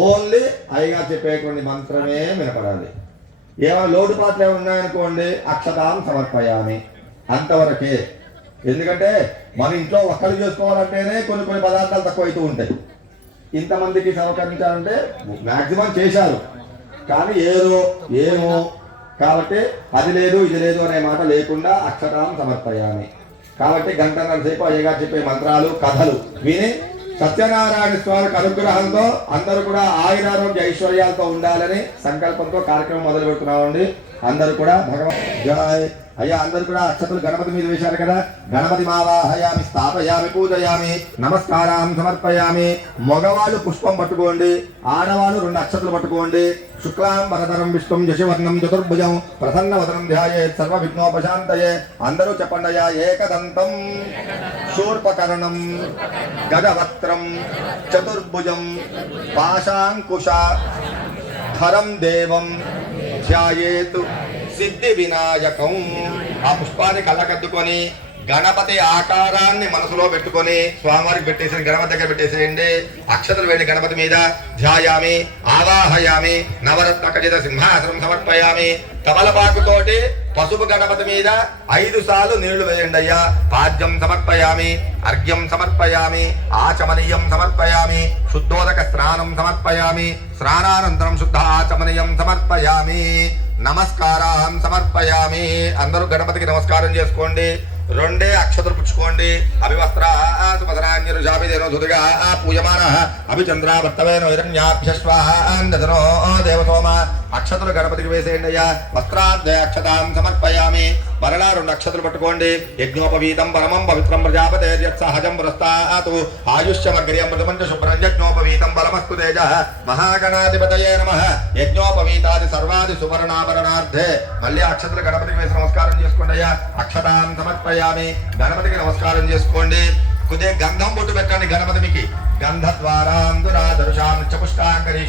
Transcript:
Only అయ్యగారు చెప్పేటువంటి మంత్రమే వినపడాలి. ఏమైనా లోటుపాట్లు ఏమైనా ఉన్నాయనుకోండి, అక్షతాం సమర్పయామి అంతవరకే. ఎందుకంటే మన ఇంట్లో ఒక్కరు చేసుకోవాలంటేనే కొన్ని కొన్ని పదార్థాలు తక్కువ అవుతూ ఉంటాయి. ఇంతమందికి సహకరించాలంటే మ్యాక్సిమం చేశారు, కానీ ఏమో కాబట్టి అది లేదు ఇది లేదు అనే మాట లేకుండా అక్షతాం సమర్పయామి. కాబట్టి గంటన్నర సేపు అయ్యగారు చెప్పే మంత్రాలు కథలు విని సత్యనారాయణ స్వామి అనుగ్రహంతో అందరూ కూడా ఆయురారోగ్య ఐశ్వర్యాలతో ఉండాలని సంకల్పంతో కార్యక్రమం మొదలు పెడుతున్నామండి. అందరూ కూడా భగవాన్ జయ. అయ్యా అందరూ కూడా అక్షతలు గణపతి మీద వేశారు కదా, గణపతి మావాహయామి స్థాపయామి పూజయామి నమస్కారం సమర్పయామి. మగవాళ్ళు పుష్పం పట్టుకోండి, ఆడవాళ్ళు 2 అక్షతలు పట్టుకోండి. శుక్లాం వరదరం విష్ణుం యశవర్ణం చతుర్భుజం ప్రసన్నవదనం ధ్యాయేత్ సర్వ విఘ్నోపశాంతయే. అందరూ చెప్పండి అయ్యా. ఏకదంతం శూర్పకర్ణం గజవక్త్రం చతుర్భుజం పాశాంకుశ ధరం దేవం ధ్యాయేత్ సిద్ధి వినాయకం. ఆ పుష్పాన్ని కళ్ళకద్దుకొని గణపతి ఆకారాన్ని మనసులో పెట్టుకొని స్వామివారికి పెట్టేసి గణపతి దగ్గర పెట్టేసేయండి. అక్షతలు వేయండి గణపతి మీద. ధ్యాయామి ఆవాహయామి నవరత్న ఖచ్చిత సింహాసనం సమర్పయామి. తమలపాకుతోటి పసుపు గణపతి మీద 5 సార్లు నీళ్లు వేయండి అయ్యా. పాద్యం సమర్పయామి, అర్ఘ్యం సమర్పయామి, ఆచమనీయం సమర్పయామి, శుద్ధోదక స్నానం సమర్పయామి, స్నానానంతరం శుద్ధ ఆచమనీయం సమర్పయామి, నమస్కారం సమర్పయామి. అందరూ గణపతికి నమస్కారం చేసుకోండి. 2 అక్షతలు పుచ్చుకోండి. అభివస్త్రాసుపదనాన్యరుజాభిదేనో ధుతిగా పూయమాన అభిచంద్రావర్తవేనో హిరణ్యాభ్యశ్వాందనో దేవసోమ. అక్షతలు గణపతికి వేసేయండి అయ్యా. వస్త్రార్థ అక్షతాం సమర్పయామి. మరలా 2 అక్షతలు పట్టుకోండి. యజ్ఞోపవీతం పరమం పవిత్రం ప్రజాపతేర్యత్ సహజం పురస్తాతు ఆయుష్యమగ్ర్యం మృతమంచ శుభ్రం యజ్ఞోపవీతం బలమస్తు తేజః మహాగణాధిపతయే నమః. యజ్ఞోపవీతాది సర్వాది సువర్ణాభరణార్థే. మళ్ళీ అక్షతలు గణపతికి వేసి నమస్కారం చేసుకోండి అయ్యా. అక్షతాం సమర్పయామి. గణపతికి నమస్కారం చేసుకోండి. కొద్దిగా గంధం బొట్టు పెట్టండి గణపతికి. గంధద్వారాం దురాదర్శాం చపుష్టాంకరీ